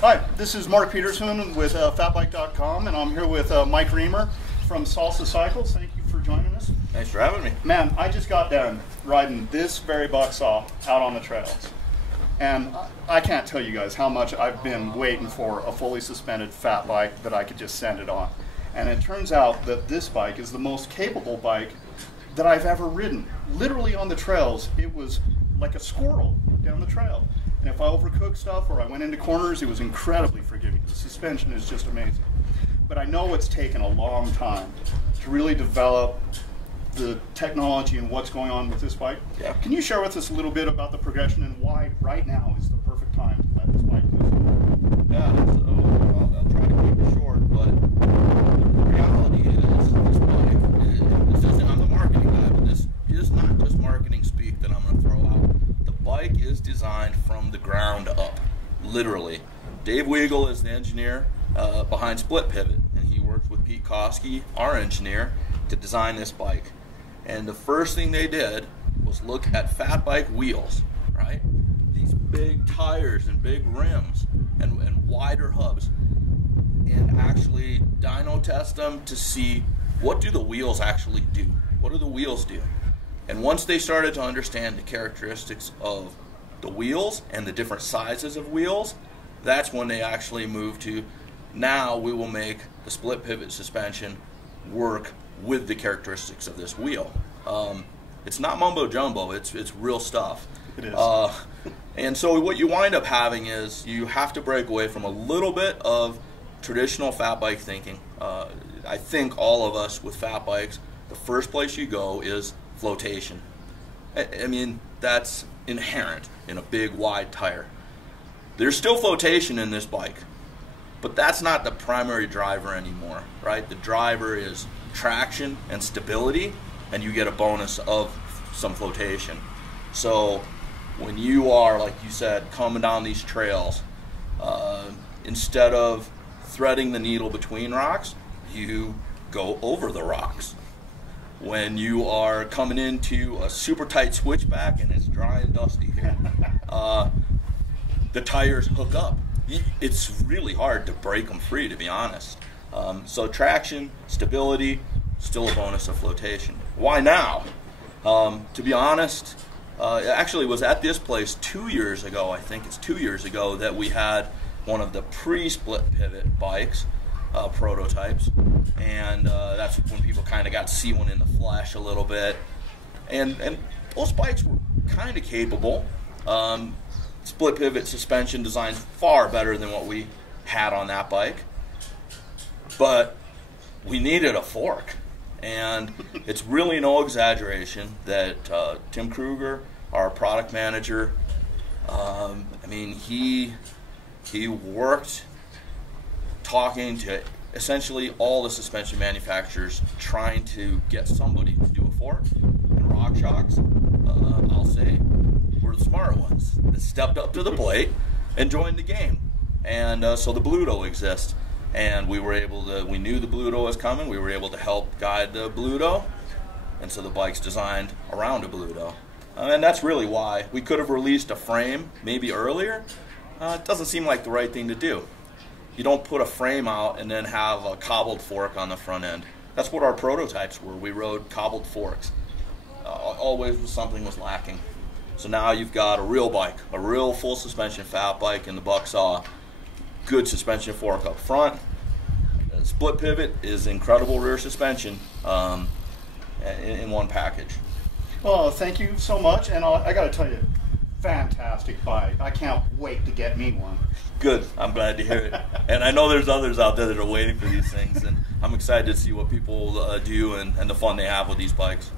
Hi, this is Mark Peterson with Fat-bike.com, and I'm here with Mike Reimer from Salsa Cycles. Thank you for joining us. Thanks for having me. Man, I just got done riding this very Bucksaw out on the trails. And I can't tell you guys how much I've been waiting for a fully suspended fat bike that I could just send it on. And it turns out that this bike is the most capable bike that I've ever ridden. Literally on the trails, it was like a squirrel down the trail. And if I overcooked stuff or I went into corners, it was incredibly forgiving. The suspension is just amazing. But I know it's taken a long time to really develop the technology and what's going on with this bike. Yeah. Can you share with us a little bit about the progression and why right now is the perfect time to let this bike loose? Yeah, so I'll try to keep it short, but the reality is this bike, this isn't on the marketing guy, but this is not just marketing speak that I'm going to throw out. The bike is designed from the ground up, literally. Dave Weigel is the engineer behind Split Pivot, and he worked with Pete Koski, our engineer, to design this bike. And the first thing they did was look at fat bike wheels, right? These big tires and big rims and wider hubs, and actually dyno test them to see what do the wheels actually do? What do the wheels do? And once they started to understand the characteristics of the wheels and the different sizes of wheels, that's when they actually moved to, now we will make the split pivot suspension work with the characteristics of this wheel. It's not mumbo jumbo, it's real stuff. It is. And so what you wind up having is you have to break away from a little bit of traditional fat bike thinking. I think all of us with fat bikes, the first place you go is flotation. I mean, that's inherent in a big wide tire. There's still flotation in this bike, but that's not the primary driver anymore, right? The driver is traction and stability, and you get a bonus of some flotation. So when you are, like you said, coming down these trails, instead of threading the needle between rocks, you go over the rocks. When you are coming into a super tight switchback and it's dry and dusty here, the tires hook up. It's really hard to break them free, to be honest. So traction, stability, still a bonus of flotation. Why now? To be honest, it actually was at this place 2 years ago, I think it's 2 years ago, that we had one of the pre-split pivot bikes, prototypes, and that's when people kind of got to see one in the flesh a little bit. And those bikes were kind of capable. Split pivot suspension design's far better than what we had on that bike, but we needed a fork. And it's really no exaggeration that Tim Kruger, our product manager, I mean, he worked talking to essentially all the suspension manufacturers, trying to get somebody to do a fork. And RockShox, I'll say, were the smart ones that stepped up to the plate and joined the game. And so the Bluto exists. And we were able to, we knew the Bluto was coming, we were able to help guide the Bluto, and so the bike's designed around a Bluto. And that's really why. We could have released a frame maybe earlier. It doesn't seem like the right thing to do. You don't put a frame out and then have a cobbled fork on the front end. That's what our prototypes were. We rode cobbled forks. Always something was lacking. So now you've got a real bike, a real full suspension fat bike in the Bucksaw. Good suspension fork up front. Split pivot is incredible rear suspension in one package. Well, thank you so much, and I got to tell you, fantastic bike. I can't wait to get me one. Good. I'm glad to hear it. And I know there's others out there that are waiting for these things, and I'm excited to see what people do and the fun they have with these bikes.